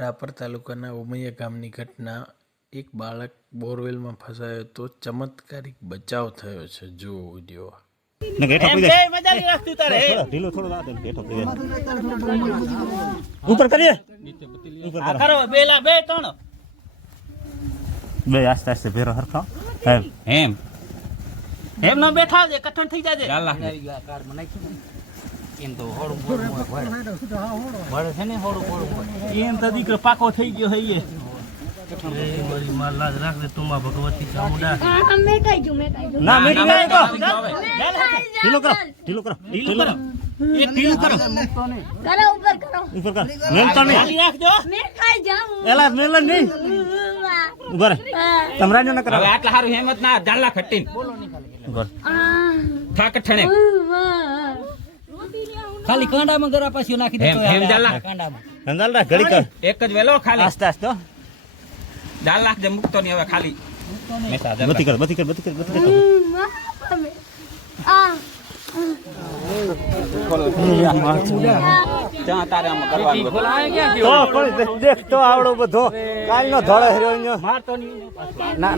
રાપર તાલુકાના ઉમૈયા ગામની ઘટના. એક બાળક બોરવેલમાં ફસાયો તો ચમત્કારિક બચાવ થયો છે. જુઓ વીડિયો. જાય. જાય. ઉપર કરીએ. બેલા બે ત્રણ બે આસ્તે આસ્તે ભેરો હરખો એમ એમ. ના બેઠા છે કઠણ થઈ જાજે. એમ તો હોળું હોય ભળે છે ને હોળું બોડું હોય. એમ તો દીકરો પાકો થઈ ગયો હૈયે તમરાજો કઈ છું મેં કઈ ના મીઠી નહીં તો. મેં ઢીલો કરો ઢીલો કરો ઢીલો કરો. એક ઢીલું કરો. કરો ઉપર કરો. ઉપર કરો. મેલ તો નહીં. ખાલી રાખજો. મેં ખાઈ જાઉં. એલા મેલ જ નહીં. ઊભા રહે. તમરાજો ન કરો હવે આટલા હારું હેમત ના ઊભા ઠણે. ખાલી કાંડામાં ગરા પાછી નાખી એમ એમ જાલા કાંડામાં. રાખ ઘડી કર. એક જ વેલો ખાલી. આસ્તે આસ્તે હો. જાલ નાખજે મૂકતો નહીં હવે ખાલી. બતી. બધી કર બધી કર બધી કર બધી કર. આ. દેખ- દેખ તો આવડો બધો. કાલનો ધોળો હેરો ના